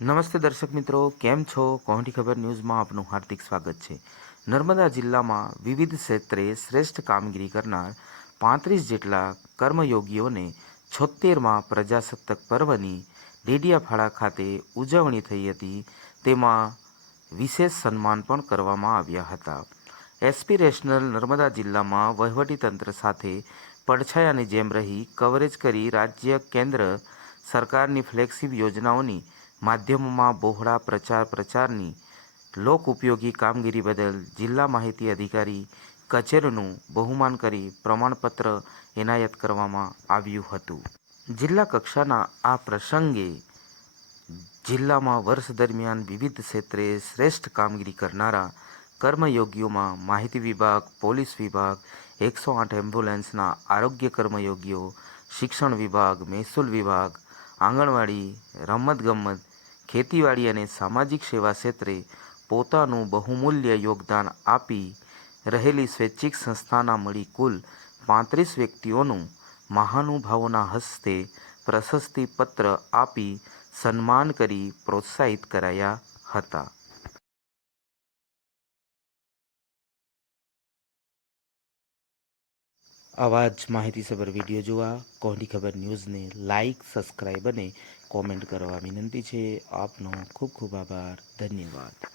નમસ્તે દર્શક મિત્રો, કેમ છો? કોહંટી ખબર ન્યૂઝમાં આપનું હાર્દિક સ્વાગત છે. નર્મદા જિલ્લામાં વિવિધ ક્ષેત્રે શ્રેષ્ઠ કામગીરી કરનાર પાંત્રીસ જેટલા કર્મયોગીઓને છોતેરમાં પ્રજાસત્તાક પર્વની ડેડિયાફાળા ખાતે ઉજવણી થઈ હતી. તેમાં વિશેષ સન્માન પણ કરવામાં આવ્યા હતા. એસ્પિરેશનલ નર્મદા જિલ્લામાં વહીવટીતંત્ર સાથે પડછાયાની જેમ રહી કવરેજ કરી રાજ્ય કેન્દ્ર સરકારની ફ્લેગશિપ યોજનાઓની માધ્યમોમાં બહોળા પ્રચાર પ્રચારની લોક ઉપયોગી કામગીરી બદલ જિલ્લા માહિતી અધિકારી કચેરીનું બહુમાન કરી પ્રમાણપત્ર એનાયત કરવામાં આવ્યું હતું. જિલ્લા કક્ષાના આ પ્રસંગે જિલ્લામાં વર્ષ દરમિયાન વિવિધ ક્ષેત્રે શ્રેષ્ઠ કામગીરી કરનારા કર્મયોગીઓમાં માહિતી વિભાગ, પોલીસ વિભાગ, એકસો આઠ એમ્બ્યુલન્સના આરોગ્ય કર્મયોગીઓ, શિક્ષણ વિભાગ, મહેસૂલ વિભાગ, આંગણવાડી, રમતગમત ખેતીવાડી અને સામાજિક સેવા ક્ષેત્રે પોતાનું બહુમૂલ્ય યોગદાન આપી રહેલી સ્વૈચ્છિક સંસ્થાના મળી કુલ પાંત્રીસ વ્યક્તિઓનું મહાનુભાવોના હસ્તે પ્રશસ્તિપત્ર આપી સન્માન કરી પ્રોત્સાહિત કરાયા હતા. આવા માહિતીસભર વીડિયો જોવા, કોહલી ખબર ન્યૂઝને લાઇક સબસ્ક્રાઇબ અને કોમેન્ટ કરવા વિનંતી છે. આપનો ખૂબ ખૂબ આભાર. ધન્યવાદ.